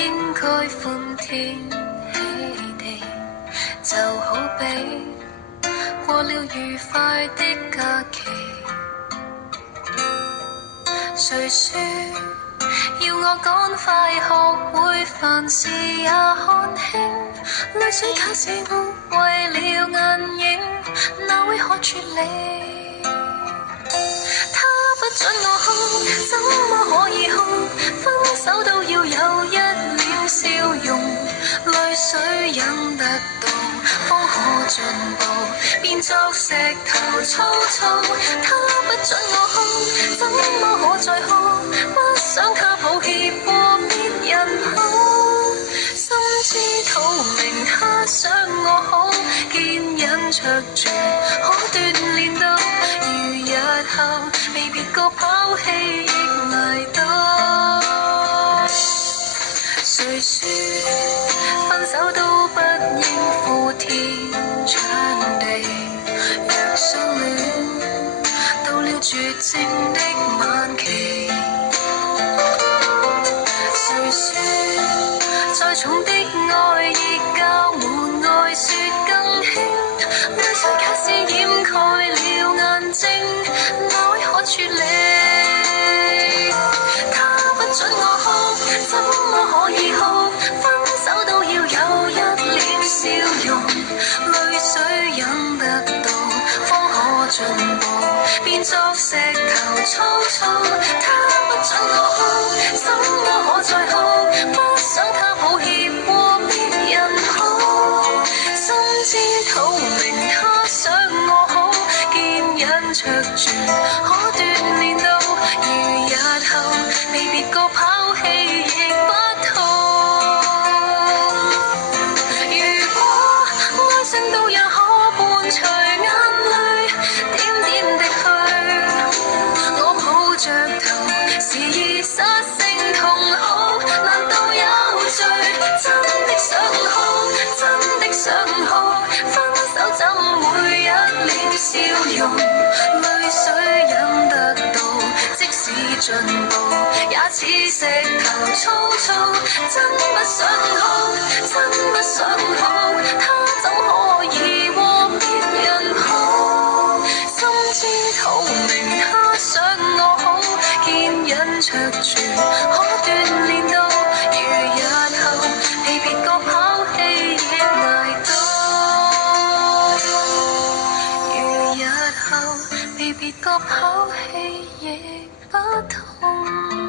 應該歡天喜地，就好比過了愉快的假期。誰說要我趕快學會凡事也看輕？淚水卡死我為了眼影，哪會看穿你？他不准我哭，怎麼可以哭？分手都要有一臉笑容，淚水忍得到，方可進步，變作石頭粗糙。他不准我哭，怎麼可再哭？不想他抱歉過別人好，心知肚明他想我好，堅忍卓絕可鍛鍊到，如日後被別個拋棄亦捱到。誰說分手都不應負天搶地？若相戀到了絕症的晚期，誰說再重的愛亦較門外雪更輕？淚水假使掩蓋了眼睛，哪會看穿你？他不准我哭，怎麼可以哭？分手都要有一臉笑容，淚水忍得到，方可進步，變作石頭粗糙。他不准我哭，怎麼可再哭？不想他抱歉過別人好，心知肚明他想我好，堅忍卓絕可鍛鍊到，如日後被別個拋棄亦不痛。如果愛情到也可伴隨眼淚點點滴去，我抱着頭時已失聲痛哭，難道有罪？真的想哭，真的想哭，分手怎會一臉笑容？淚水忍得到，即使進步也似石頭粗糙。真不想哭，真不想哭，他怎可以和別人好？心知肚明他想我好，堅忍卓絕可鍛鍊到，如日後被別個拋棄亦捱到，如日後被別個拋棄亦不痛。